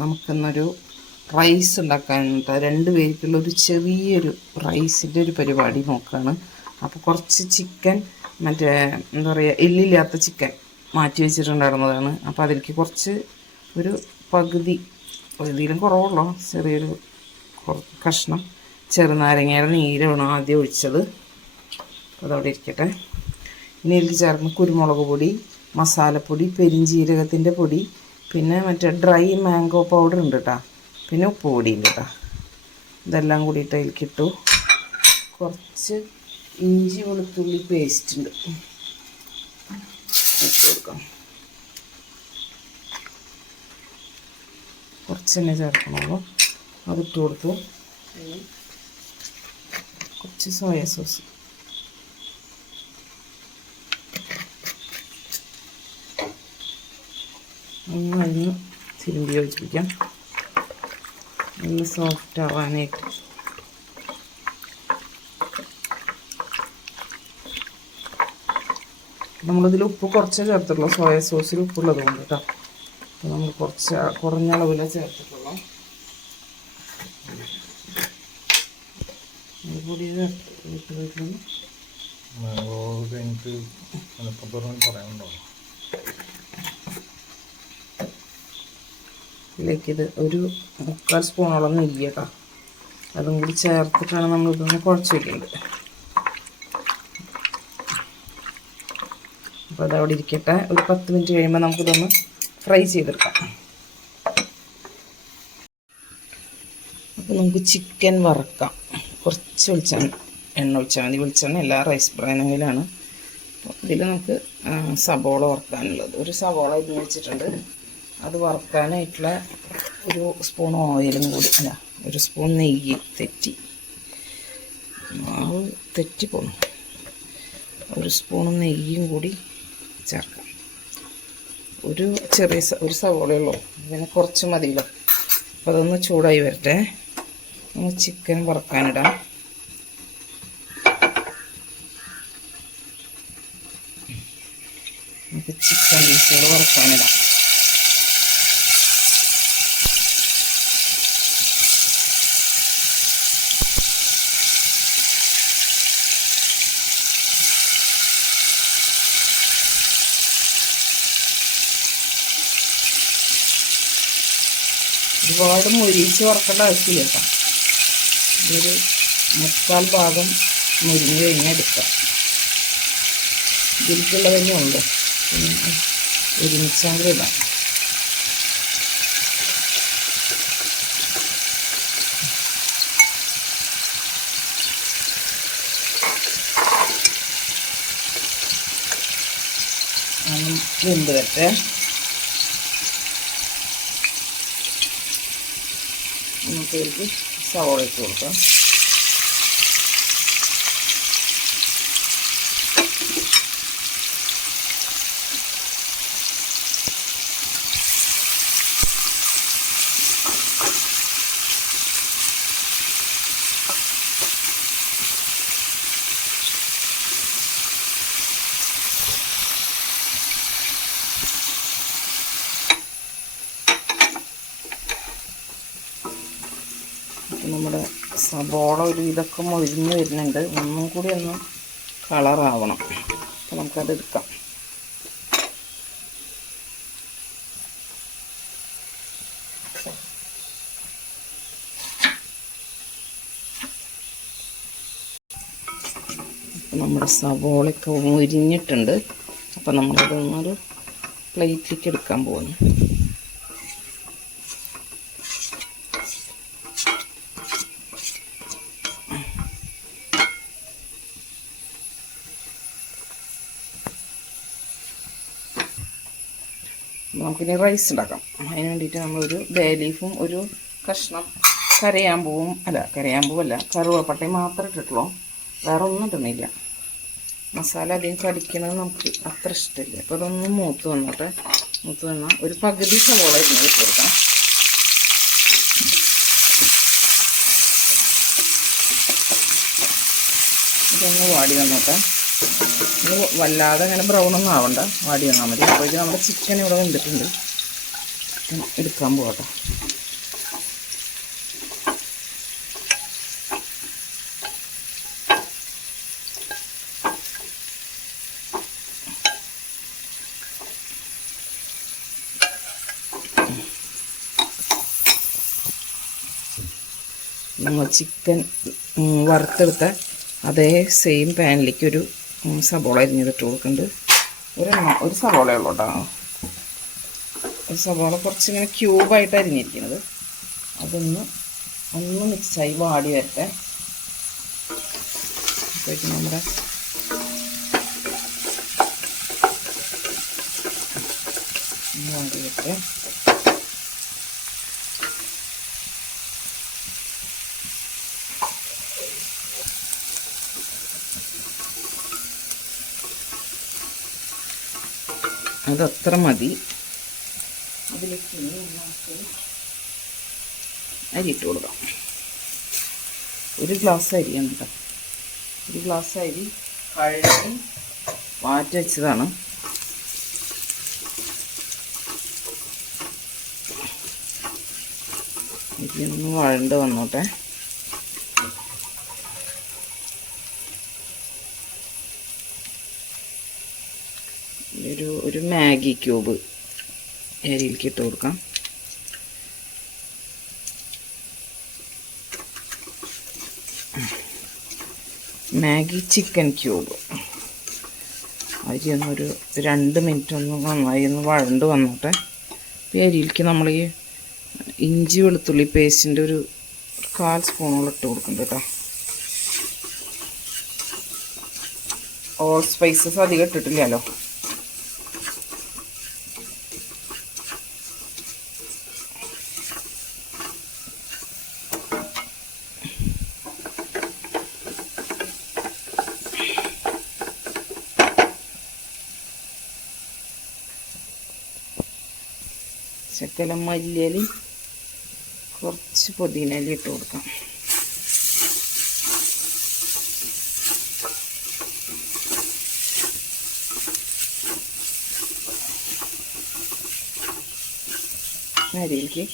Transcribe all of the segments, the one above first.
നമുക്കിന്നൊരു റൈസ് ഉണ്ടാക്കാനുണ്ട്. രണ്ട് പേർക്കുള്ള ഒരു ചെറിയൊരു റൈസിന്റെ ഒരു പരിപാടി നോക്കുകയാണ് അപ്പോൾ കുറച്ച് ചിക്കൻ മറ്റേ എന്താ പറയുക എല്ലില്ലാത്ത ചിക്കൻ മാറ്റി വെച്ചിട്ടുണ്ടായിരുന്നതാണ്. അപ്പോൾ അതിലേക്ക് കുറച്ച് ഒരു പകുതി പകുതിയിലും കുറവുള്ളൂ. ചെറിയൊരു കഷ്ണം ചെറുനാരങ്ങയുടെ നീരാണ് ആദ്യം ഒഴിച്ചത്. അതവിടെ ഇരിക്കട്ടെ. ഇനി ഇതിൽ ചേർക്കുന്ന കുരുമുളക് പൊടി മസാലപ്പൊടി പെരിഞ്ജീരകത്തിന്റെ പൊടി പിന്നെ മറ്റേ ഡ്രൈ മാംഗോ പൗഡർ ഉണ്ട് കേട്ടോ പിന്നെ ഉപ്പ് പൊടിയുണ്ട് കേട്ടോ ഇതെല്ലാം കൂടിയിട്ട് അതിൽ ഇട്ടു കുറച്ച് ഇഞ്ചി വെളുത്തുള്ളി പേസ്റ്റ് ഉണ്ട്. ഇട്ട് കൊടുക്കാം. കുറച്ച് തന്നെ ചേർക്കണമല്ലോ അതിട്ട് കൊടുത്തു. കുറച്ച് സോയ സോസ് ഒന്ന് ചിരുമ്പി യോജിപ്പിക്കാം ഒന്ന് സോഫ്റ്റ് ആവാനായിട്ട്. നമ്മളിതിൽ ഉപ്പ് കുറച്ചേ ചേർത്തിട്ടുള്ളൂ. സോയ സോസിൽ ഉപ്പുള്ളത് കൊണ്ട് കേട്ടോ. അപ്പോൾ നമ്മൾ കുറച്ച് കുറഞ്ഞ അളവിലേ ചേർത്തിട്ടുള്ളൂ. പൊടി ചേർത്ത് എനിക്ക് മലപ്പുറം പറയാനുണ്ടോ ഇതിലേക്ക് ഇത് ഒരു മുക്കാൽ സ്പൂണോളം നെയ്യ് അതും കൂടി ചേർത്തിട്ടാണ് നമ്മൾ ഇതൊന്ന് കുഴച്ച് വയ്ക്കുന്നത് അപ്പോൾ അത് അവിടെ ഇരിക്കട്ടെ. ഒരു പത്ത് മിനിറ്റ് കഴിയുമ്പോൾ നമുക്കിതൊന്ന് ഫ്രൈ ചെയ്തെടുക്കാം. അപ്പോൾ നമുക്ക് ചിക്കൻ വറക്കാം. കുറച്ച് വെളിച്ചെണ്ണ എണ്ണ ഒഴിച്ചാൽ മതി. വെളിച്ചെണ്ണ എല്ലാ റൈസ് ബ്രാൻ ഓയിലാണ് ഇതിൽ നമുക്ക് സബോള വറുക്കാനുള്ളത്. ഒരു സബോള ഇതിന് വെച്ചിട്ടുണ്ട്. അത് വറുക്കാനായിട്ടുള്ള ഒരു സ്പൂൺ ഓയിലും കൂടി അല്ല ഒരു സ്പൂൺ നെയ്യ് തെറ്റി. മാവ് തെറ്റിപ്പോണം ഒരു സ്പൂൺ നെയ്യും കൂടി ചേർക്കാം. ഒരു ചെറിയ ഒരു സവോളയുള്ളൂ പിന്നെ കുറച്ച് മതിയല്ലോ. അപ്പോൾ അതൊന്ന് ചൂടായി വരട്ടെ. നമ്മൾ ചിക്കൻ വറുക്കാനിടാം. നമുക്ക് ചിക്കൻ പീസുകൾ വറുക്കാനിടാം. ഒരുപാട് മുരിച്ച് വറക്കേണ്ട ആവശ്യമില്ല കേട്ടോ. ഇതൊരു മുക്കാൽ ഭാഗം മുരിഞ്ഞ് കഴിഞ്ഞെടുക്കാം ഇതിലേക്കുള്ള തന്നെ ഉണ്ട് പിന്നെ ഒരുമിച്ചെങ്കിൽ ഇടാം. വെന്ത് വരട്ടെ. ഇതിലേക്ക് സവോള കൊടുക്കാം അപ്പം നമ്മുടെ സബോള ഒരു ഇതൊക്കെ മൊഴിഞ്ഞ് വരുന്നുണ്ട്. ഒന്നും കൂടി ഒന്ന് കളറാവണം. അപ്പം നമുക്കത് എടുക്കാം. നമ്മുടെ സവോളൊക്കെ മൊരിഞ്ഞിട്ടുണ്ട്. അപ്പം നമ്മളതൊന്നൊരു പ്ലേറ്റിലേക്ക് എടുക്കാൻ പോകുന്നു നമുക്കിനി റൈസ് ഉണ്ടാക്കാം. അതിന് വേണ്ടിയിട്ട് നമ്മളൊരു ബേ ലീഫും ഒരു കഷ്ണം കരയാമ്പൂവും അല്ല കരയാമ്പൂവല്ല കറുവപ്പട്ടയും മാത്രം ഇട്ടിട്ടുള്ളൂ. വേറെ ഒന്നും ഇടുന്നില്ല. മസാല അധികം കടിക്കണത് നമുക്ക് അത്ര ഇഷ്ടമില്ല. അപ്പോൾ അതൊന്ന് മൂത്ത് വന്നോട്ടെ. മൂത്ത് വന്നാൽ ഒരു പകുതി സവോള ഇരുന്ന് കൊടുക്കാം. ഇതൊന്ന് വാടി വന്നോട്ടെ. ഇത് വല്ലാതെ അങ്ങനെ ബ്രൗൺ ഒന്നും ആവണ്ട. വാടി വന്നാൽ മതി. അപ്പോൾ ഇത് നമ്മുടെ ചിക്കൻ ഇവിടെ വന്നിട്ടുണ്ട് എടുക്കാൻ പോകട്ടെ. ചിക്കൻ വറുത്തെടുത്ത അതേ സെയിം പാനിലേക്ക് ഒരു സബോള അരിഞ്ഞതിട്ട് കൊടുക്കുന്നുണ്ട് ഒരെണ്ണം ഒരു സബോളയേ ഉള്ളൂ കേട്ടോ ഒരു സബോള കുറച്ചിങ്ങനെ ക്യൂബായിട്ട് അരിഞ്ഞിരിക്കുന്നത് അതൊന്ന് ഒന്ന് മിക്സായി വാടി വരട്ടെ. അപ്പോഴേക്കും നമ്മുടെ വാടി വരട്ടെ. അതത്ര മതി. അതിലേക്ക് നമുക്ക് അരി ഇട്ട് കൊടുക്കാം. ഒരു ഗ്ലാസ് അരിയാണ് കേട്ടോ. ഒരു ഗ്ലാസ് അരി കഴുകി മാറ്റി വെച്ചതാണ്. അരി ഒന്ന് വഴണ്ട് വന്നോട്ടെ. ഒരു ഒരു മാഗി ക്യൂബ് അരിയിലേക്ക് ഇട്ട് കൊടുക്കാം. Maggi chicken cube. അരി ഒന്നൊരു രണ്ട് മിനിറ്റ് ഒന്ന് നന്നായി ഒന്ന് വഴണ്ട് വന്നോട്ടെ. പേരിയിലേക്ക് അരിയിലേക്ക് നമ്മൾ ഈ ഇഞ്ചി വെളുത്തുള്ളി പേസ്റ്റിന്റെ ഒരു കാൽ സ്പൂണോളം ഇട്ട് കൊടുക്കുന്നുണ്ട് കേട്ടോ. ഓൾ സ്പൈസസ് അധികം ഇട്ടിട്ടില്ലല്ലോ. ശക്കലം മല്ലിയിൽ കുറച്ച് പുതിനയില ഇട്ട് കൊടുക്കാം. അരിയിലേക്ക്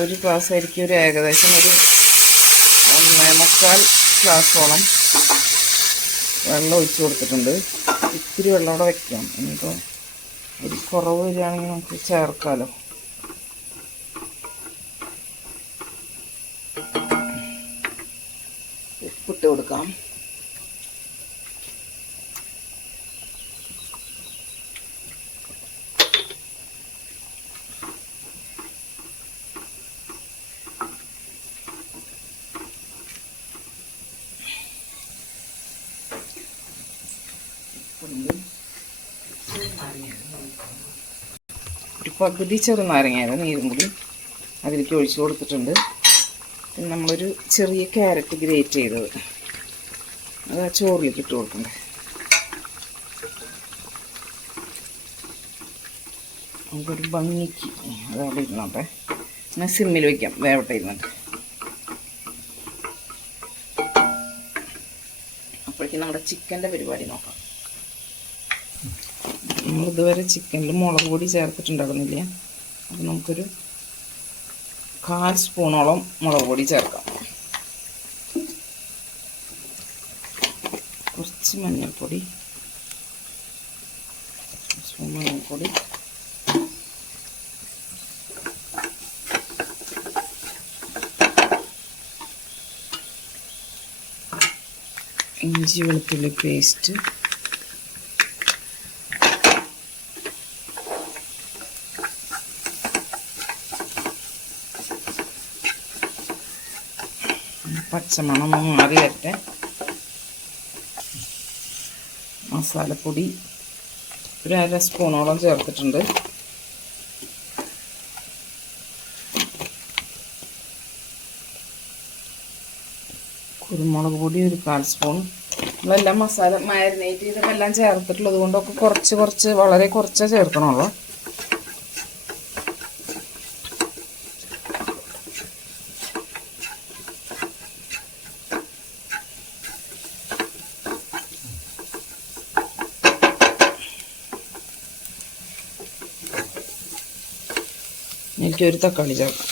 ഒരു ഗ്ലാസ് അരിക്ക് ഒരു ഏകദേശം ഒരു ഒന്നേ മുക്കാൽ ഗ്ലാസോളം വെള്ളം ഒഴിച്ചു കൊടുത്തിട്ടുണ്ട്. ഇത്തിരി വെള്ളം അവിടെ വെക്കാം. ഇനിയിപ്പോൾ കുറവ് വരികയാണെങ്കിൽ നമുക്ക് ചേർക്കാമല്ലോ ഉപ്പിട്ട് കൊടുക്കാം ഉപ്പുണ്ട് ഒരു പകുതി ചെറുനാരങ്ങയുടെ നീരും കൂടി അതിലേക്ക് ഒഴിച്ചു കൊടുത്തിട്ടുണ്ട്. പിന്നെ നമ്മളൊരു ചെറിയ ക്യാരറ്റ് ഗ്രേറ്റ് ചെയ്തത്. അത് ആ ചോറിലേക്ക് ഇട്ട് കൊടുക്കണ്ടേ? നമുക്കൊരു ഭംഗിക്ക് അതവിടെ ഇരുന്നോട്ടെ എന്നാൽ സിമ്മിൽ വയ്ക്കാം വേവട്ടെ ഇരുന്നിട്ട്. അപ്പോഴേക്കും നമ്മുടെ ചിക്കന്റെ പരിപാടി നോക്കാം. നമ്മൾ ഇതുവരെ ചിക്കനിൽ മുളക് പൊടി ചേർത്തിട്ടുണ്ടാകുന്നില്ല അപ്പോൾ നമുക്കൊരു കാൽ സ്പൂണോളം മുളക് പൊടി ചേർക്കാം. കുറച്ച് മഞ്ഞൾപ്പൊടി സ്പൂൺ മഞ്ഞൾപ്പൊടി. ഇഞ്ചി വെളുത്തുള്ളി പേസ്റ്റ്. പച്ചമണം ഒന്ന് മാറി വരട്ടെ മസാലപ്പൊടി. ഒരു അര സ്പൂണോളം ചേർത്തിട്ടുണ്ട്. കുരുമുളക് പൊടി ഒരു കാൽ സ്പൂൺ. നമ്മളെല്ലാം മസാല മാരിനേറ്റ് ചെയ്തപ്പോൾ എല്ലാം ചേർത്തിട്ടുള്ളത് കൊണ്ടൊക്കെ കുറച്ച് കുറച്ച് വളരെ കുറച്ചേ ചേർക്കണുള്ളൂ. എനിക്ക് ഒരു തക്കാളി ചേർക്കാം.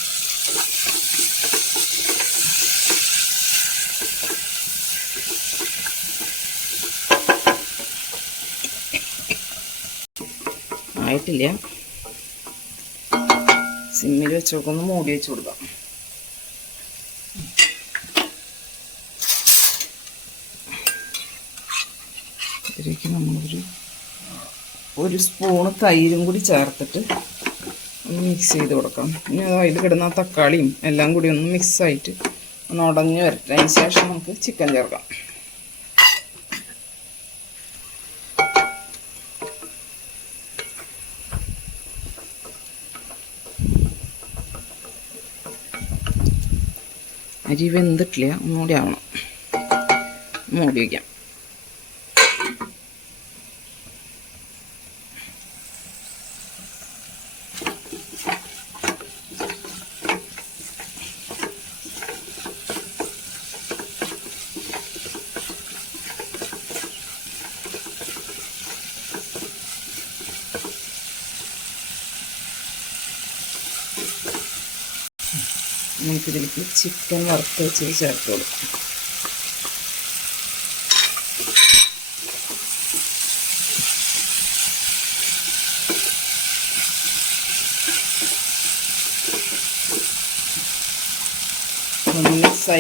ആയിട്ടില്ല. സിമ്മിൽ വെച്ച് കൊടുക്കുന്നു മൂടി വെച്ച് കൊടുക്കാം. ഇതിലേക്ക് നമ്മളൊരു ഒരു സ്പൂണ് തൈരും കൂടി ചേർത്തിട്ട് ഒന്ന് മിക്സ് ചെയ്ത് കൊടുക്കാം. ഇനി അതായത് കിടന്ന തക്കാളിയും എല്ലാം കൂടി ഒന്ന് മിക്സ് ആയിട്ട് ഒന്ന് ഉടഞ്ഞ് വരട്ടെ. അതിന് ശേഷം നമുക്ക് ചിക്കൻ ചേർക്കാം. അരി വെന്തിട്ടില്ല. ഒന്നുകൂടി ആവണം. മൂടി വയ്ക്കാം നമുക്കിതിലേക്ക് ചിക്കൻ വറുത്ത് വെച്ച് ചേർത്ത് കൊടുക്കാം.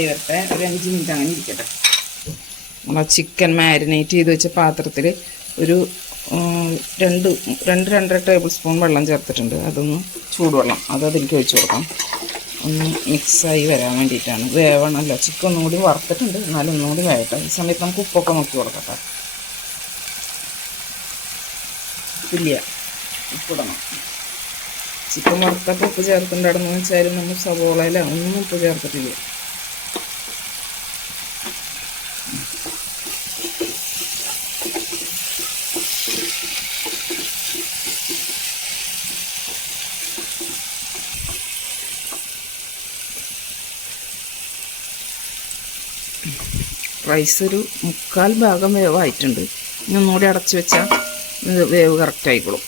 വരട്ടെ. ഒരു അഞ്ച് മിനിറ്റ് അങ്ങനെ ഇരിക്കട്ടെ. നമ്മൾ ചിക്കൻ മാരിനേറ്റ് ചെയ്ത് വെച്ച പാത്രത്തിൽ ഒരു രണ്ട് രണ്ട് രണ്ടര ടേബിൾ സ്പൂൺ വെള്ളം ചേർത്തിട്ടുണ്ട്. അതൊന്ന് ചൂടുവെള്ളം. അത് അതിലേക്ക് ഒഴിച്ചു കൊടുക്കാം. ഒന്ന് മിക്സായി വരാൻ വേണ്ടിയിട്ടാണ്. വേവണമല്ലോ. ചിക്കൻ ഒന്നും കൂടി വറുത്തിട്ടുണ്ട്. എന്നാലും ഒന്നും കൂടി വേവട്ടെ. ഈ സമയത്ത് നമുക്ക് ഉപ്പൊക്കെ നോക്കി കൊടുക്കട്ടെ. ഇല്ല. ഉപ്പിടണം. ചിക്കൻ വറുത്തപ്പോൾ ഉപ്പ് ചേർത്തിട്ടുണ്ടായിരുന്നു വെച്ചാലും നമ്മൾ സവോളയില ഒന്നും ഉപ്പ് ചേർത്തിട്ടില്ല. റൈസ് ഒരു മുക്കാൽ ഭാഗം വേവായിട്ടുണ്ട്. ഇനി ഒന്നുകൂടി അടച്ചു വെച്ചാൽ ഇത് വേവ് കറക്റ്റ് ആയിക്കോളും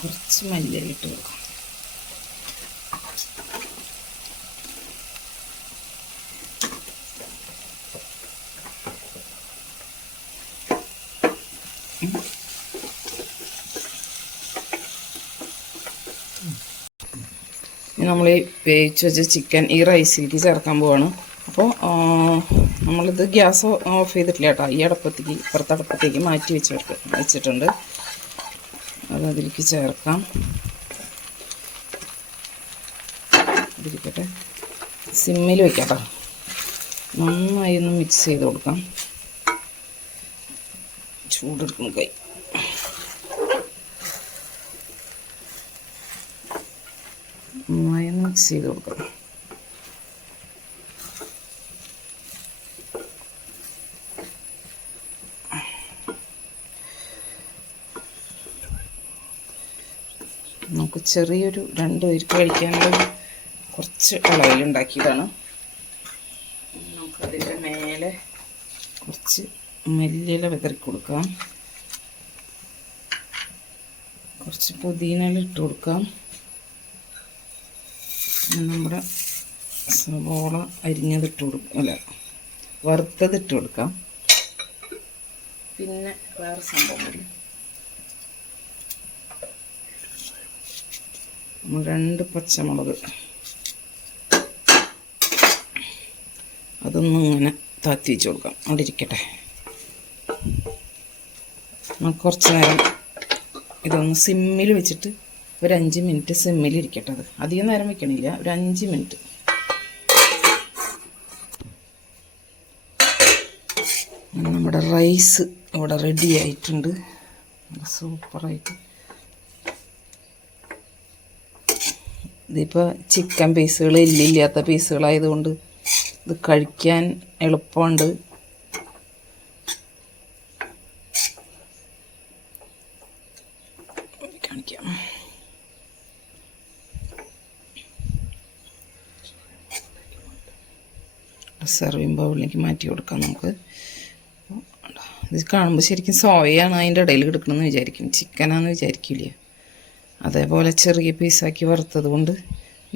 കുറച്ച് മല്ലിയിട്ട് കൊടുക്കാം നമ്മൾ ഈ വേവിച്ച് വെച്ച ചിക്കൻ ഈ റൈസിലേക്ക് ചേർക്കാൻ പോവാണ്. അപ്പോൾ നമ്മളിത് ഗ്യാസ് ഓഫ് ചെയ്തിട്ടില്ല കേട്ടോ. ഈ അടപ്പത്തേക്ക് ഇപ്പുറത്തെ അടപ്പത്തേക്ക് മാറ്റി വെച്ച് വെച്ചിട്ടുണ്ട്. അത് അതിലേക്ക് ചേർക്കാം. ഇതിരിക്കട്ടെ സിമ്മിൽ വെക്കാം നന്നായി ഒന്ന് മിക്സ് ചെയ്ത് കൊടുക്കാം. ചൂടെടുക്കും കൈ നന്നായി ഒന്ന് മിക്സ് ചെയ്ത് കൊടുക്കണം. നമുക്ക് ചെറിയൊരു രണ്ട് പേർക്ക് കഴിക്കാനുള്ള കുറച്ച് അളവിലുണ്ടാക്കിയതാണ് നമുക്കതിന്റെ മേലെ കുറച്ച് മല്ലിയില വിതറി കൊടുക്കാം. കുറച്ച് പുതിന ഇട്ട് കൊടുക്കാം. നമ്മുടെ സവോള അരിഞ്ഞതിട്ട് കൊടുക്കും അല്ല വറുത്തതിട്ട് കൊടുക്കാം. പിന്നെ വേറെ സംഭവം രണ്ട് പച്ചമുളക്. അതൊന്നും ഇങ്ങനെ താത്തി വെച്ച് കൊടുക്കാം. അവിടെ ഇരിക്കട്ടെ. നമുക്ക് കുറച്ച് നേരം ഇതൊന്ന് സിമ്മിൽ വെച്ചിട്ട് ഒരു അഞ്ച് മിനിറ്റ് സിമ്മിൽ ഇരിക്കട്ടെ അത് അധികം നേരം വെക്കണില്ല. ഒരു അഞ്ച് മിനിറ്റ്. നമ്മുടെ റൈസ് ഇവിടെ റെഡി ആയിട്ടുണ്ട്. സൂപ്പറായിട്ട് ഇതിപ്പോൾ ചിക്കൻ പീസുകൾ എല്ലില്ലാത്ത പീസുകളായതുകൊണ്ട് ഇത് കഴിക്കാൻ എളുപ്പമുണ്ട്. കാണിക്കാം. സെർവിങ് ബൗളിലേക്ക് മാറ്റി കൊടുക്കാം നമുക്ക്. ഇത് കാണുമ്പോൾ ശരിക്കും സോയയാണ് അതിന്റെ ഇടയിൽ കിടക്കണമെന്ന് വിചാരിക്കും. ചിക്കനാന്ന് വിചാരിക്കില്ല? അതേപോലെ ചെറിയ പീസാക്കി വറുത്തത് കൊണ്ട്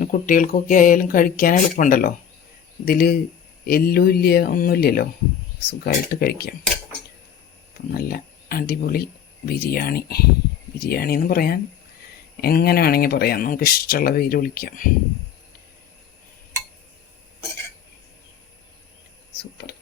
കുട്ടികൾക്കൊക്കെ ആയാലും കഴിക്കാൻ എളുപ്പമുണ്ടല്ലോ. ഇതിൽ എല്ലും ഇല്ല ഒന്നുമില്ലല്ലോ സുഖമായിട്ട് കഴിക്കാം. അപ്പം നല്ല അടിപൊളി ബിരിയാണി. ബിരിയാണി എന്ന് പറയാൻ എങ്ങനെ വേണമെങ്കിൽ പറയാം. നമുക്ക് ഇഷ്ടമുള്ള പേര് വിളിക്കാം. Super.